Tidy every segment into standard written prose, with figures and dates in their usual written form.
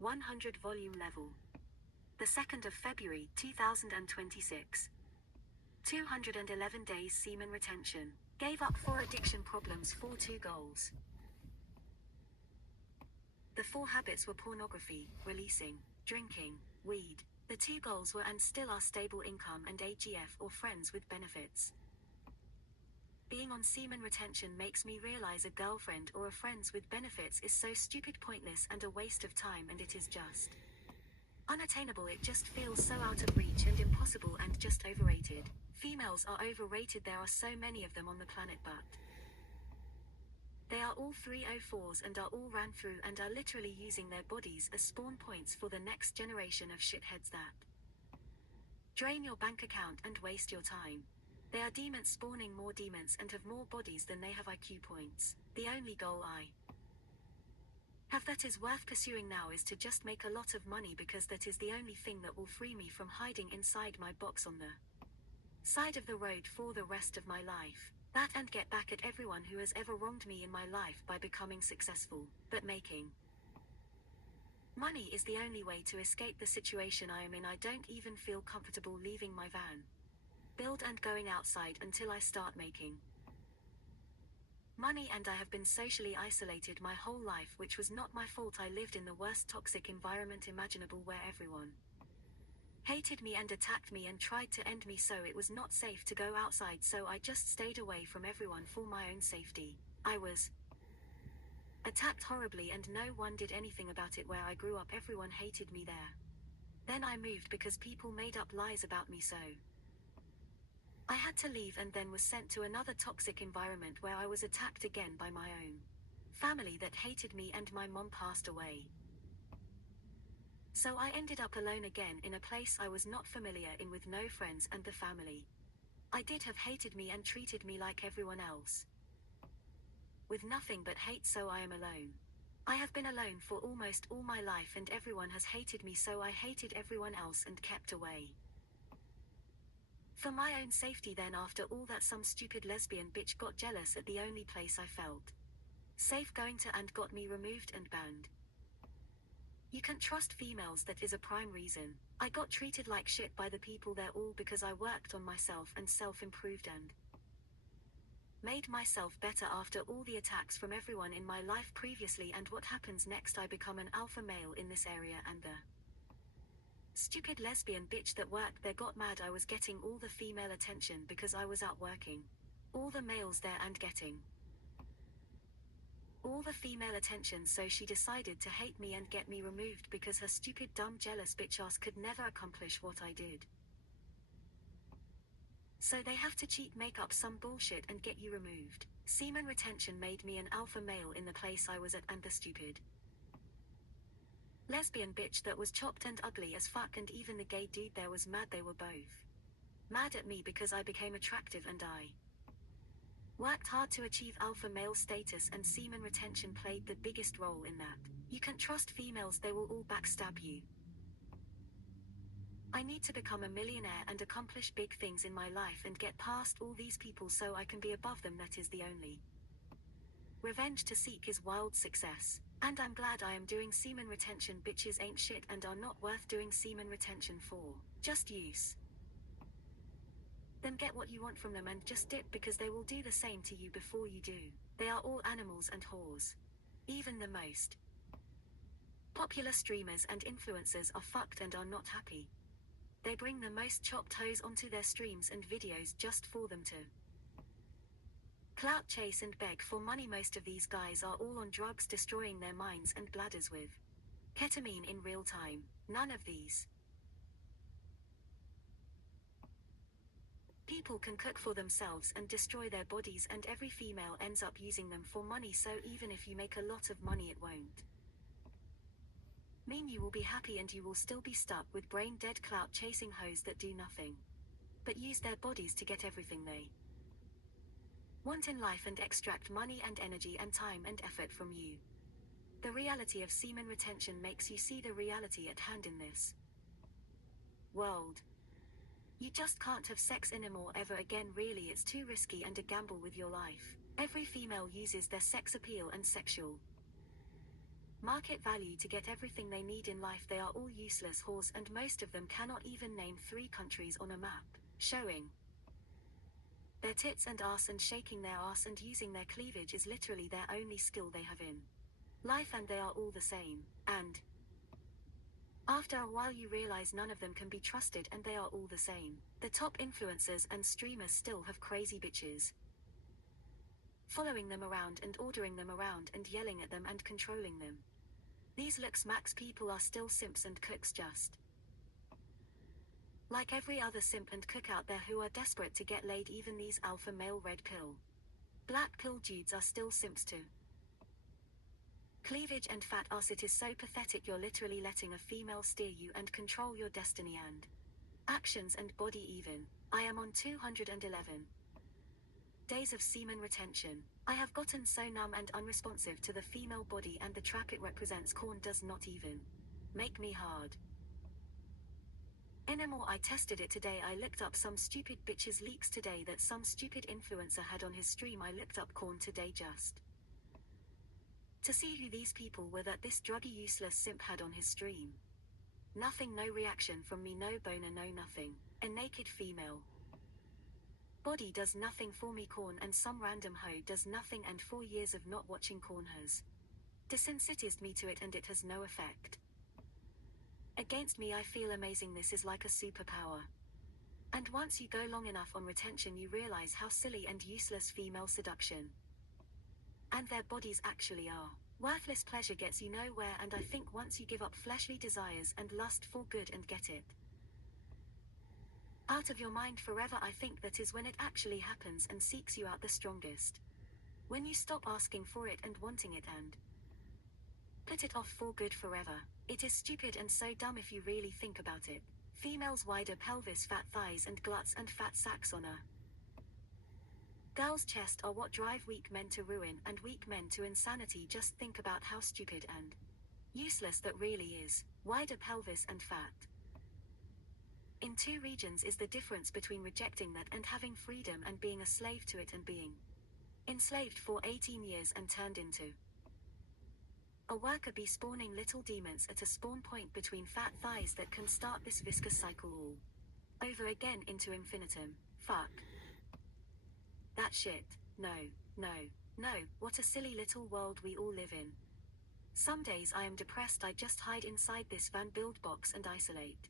100 volume level. The 2nd of February 2026. 211 days semen retention. Gave up 4 addiction problems for 2 goals. The 4 habits were pornography, releasing, drinking, weed. The 2 goals were and still are stable income and AGF or friends with benefits. Being on semen retention makes me realize a girlfriend or a friends with benefits is so stupid, pointless and a waste of time, and it is just unattainable. It just feels so out of reach and impossible and just overrated. Females are overrated. There are so many of them on the planet, but they are all 304s and are all ran through and are literally using their bodies as spawn points for the next generation of shitheads that drain your bank account and waste your time. They are demons spawning more demons and have more bodies than they have IQ points. The only goal I have that is worth pursuing now is to just make a lot of money, because that is the only thing that will free me from hiding inside my box on the side of the road for the rest of my life. That and get back at everyone who has ever wronged me in my life by becoming successful. But making money is the only way to escape the situation I am in. I don't even feel comfortable leaving my van, build and going outside until I start making money, and I have been socially isolated my whole life, which was not my fault. I lived in the worst toxic environment imaginable where everyone hated me and attacked me and tried to end me, so it was not safe to go outside, so I just stayed away from everyone for my own safety. I was attacked horribly and no one did anything about it. Where I grew up everyone hated me there. Then I moved because people made up lies about me, so I had to leave and then was sent to another toxic environment where I was attacked again by my own family that hated me, and my mom passed away. So I ended up alone again in a place I was not familiar in, with no friends, and the family I did have hated me and treated me like everyone else, with nothing but hate, so I am alone. I have been alone for almost all my life and everyone has hated me, so I hated everyone else and kept away for my own safety. Then after all that, some stupid lesbian bitch got jealous at the only place I felt safe going to and got me removed and banned. You can't trust females, that is a prime reason I got treated like shit by the people there, all because I worked on myself and self-improved and made myself better after all the attacks from everyone in my life previously. And what happens next? I become an alpha male in this area, and the stupid lesbian bitch that worked there got mad I was getting all the female attention because I was out working all the males there and getting all the female attention, so she decided to hate me and get me removed because her stupid dumb jealous bitch ass could never accomplish what I did. So they have to cheat, make up some bullshit and get you removed. Semen retention made me an alpha male in the place I was at, and the stupid lesbian bitch that was chopped and ugly as fuck, and even the gay dude there was mad. They were both mad at me because I became attractive and I worked hard to achieve alpha male status, and semen retention played the biggest role in that. You can't trust females, they will all backstab you. I need to become a millionaire and accomplish big things in my life and get past all these people so I can be above them. That is the only revenge to seek, is wild success. And I'm glad I am doing semen retention. Bitches ain't shit and are not worth doing semen retention for. Just use them, get what you want from them and just dip, because they will do the same to you before you do. They are all animals and whores. Even the most popular streamers and influencers are fucked and are not happy. They bring the most chopped hoes onto their streams and videos just for them to clout chase and beg for money. Most of these guys are all on drugs, destroying their minds and bladders with ketamine in real time. None of these people can cook for themselves and destroy their bodies, and every female ends up using them for money. So even if you make a lot of money, it won't mean you will be happy, and you will still be stuck with brain dead clout chasing hoes that do nothing but use their bodies to get everything they want in life and extract money and energy and time and effort from you. The reality of semen retention makes you see the reality at hand in this world. You just can't have sex anymore ever again. Really, it's too risky and a gamble with your life. Every female uses their sex appeal and sexual Market value to get everything they need in life. They are all useless whores, and most of them cannot even name 3 countries on a map. Showing their tits and ass and shaking their ass and using their cleavage is literally their only skill they have in life, and they are all the same. And after a while you realize none of them can be trusted and they are all the same. The top influencers and streamers still have crazy bitches following them around and ordering them around and yelling at them and controlling them. These looks max people are still simps and cooks, just like every other simp and cook out there who are desperate to get laid. Even these alpha male red pill, black pill dudes are still simps too. Cleavage and fat ass, it is so pathetic. You're literally letting a female steer you and control your destiny and actions and body even. I am on 211 days of semen retention. I have gotten so numb and unresponsive to the female body and the trap it represents. Corn does not even make me hard anymore. I tested it today. I looked up some stupid bitches leaks today that some stupid influencer had on his stream. I looked up corn today just to see who these people were that this druggy useless simp had on his stream. Nothing, no reaction from me, no boner, no nothing. A naked female body does nothing for me. Corn and some random hoe does nothing, and 4 years of not watching corn has desensitized me to it, and it has no effect against me. I feel amazing. This is like a superpower. And once you go long enough on retention, you realize how silly and useless female seduction and their bodies actually are. Worthless pleasure gets you nowhere, and I think once you give up fleshly desires and lust for good and get it out of your mind forever, I think that is when it actually happens and seeks you out the strongest. When you stop asking for it and wanting it and put it off for good forever. It is stupid and so dumb if you really think about it. Females' wider pelvis, fat thighs and gluts and fat sacks on a girl's chest are what drive weak men to ruin and weak men to insanity. Just think about how stupid and useless that really is. Wider pelvis and fat in 2 regions is the difference between rejecting that and having freedom and being a slave to it and being enslaved for 18 years and turned into a worker bee, spawning little demons at a spawn point between fat thighs that can start this viscous cycle all over again into infinitum. Fuck that shit. No, no, no, what a silly little world we all live in. Some days I am depressed. I just hide inside this van build box and isolate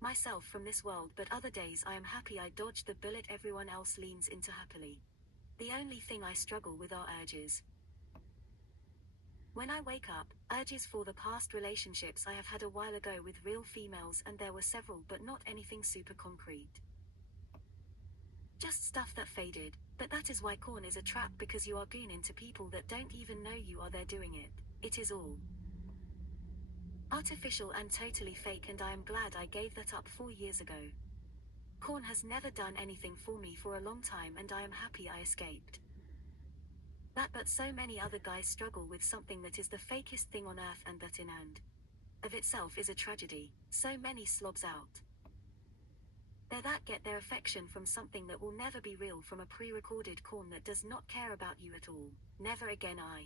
myself from this world, but other days I am happy. I dodge the bullet everyone else leans into happily. The only thing I struggle with are urges. When I wake up, urges for the past relationships I have had a while ago with real females, and there were several, but not anything super concrete. Just stuff that faded. But that is why corn is a trap, because you are goon into people that don't even know you are there doing it. It is all artificial and totally fake, and I am glad I gave that up 4 years ago. Corn has never done anything for me for a long time, and I am happy I escaped that. But so many other guys struggle with something that is the fakest thing on earth, and that in and of itself is a tragedy. So many slobs out there that get their affection from something that will never be real, from a pre-recorded corn that does not care about you at all. Never again. I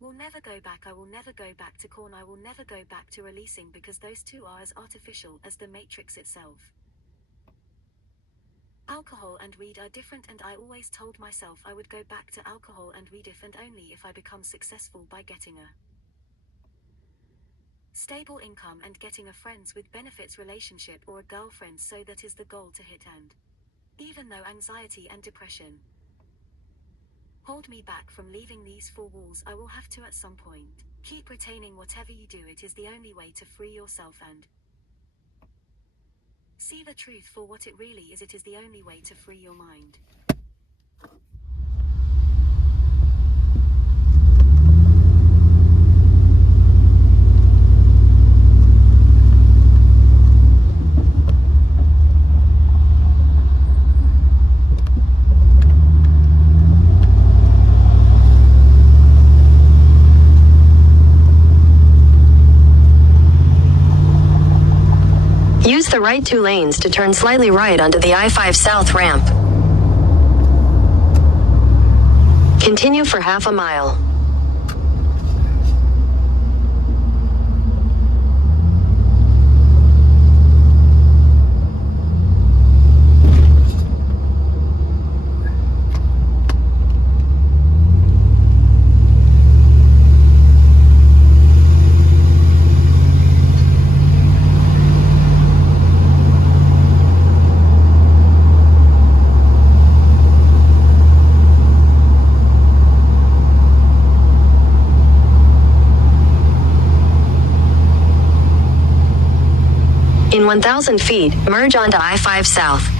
will never go back. I will never go back to corn. I will never go back to releasing, because those two are as artificial as the Matrix itself. Alcohol and weed are different, and I always told myself I would go back to alcohol and weed if and only if I become successful by getting a stable income and getting a friends with benefits relationship or a girlfriend. So that is the goal to hit, and even though anxiety and depression hold me back from leaving these 4 walls, I will have to at some point. Keep retaining whatever you do. It is the only way to free yourself and see the truth for what it really is. It is the only way to free your mind. Use the right 2 lanes to turn slightly right onto the I-5 South ramp. Continue for half a mile. In 1,000 feet, merge onto I-5 South.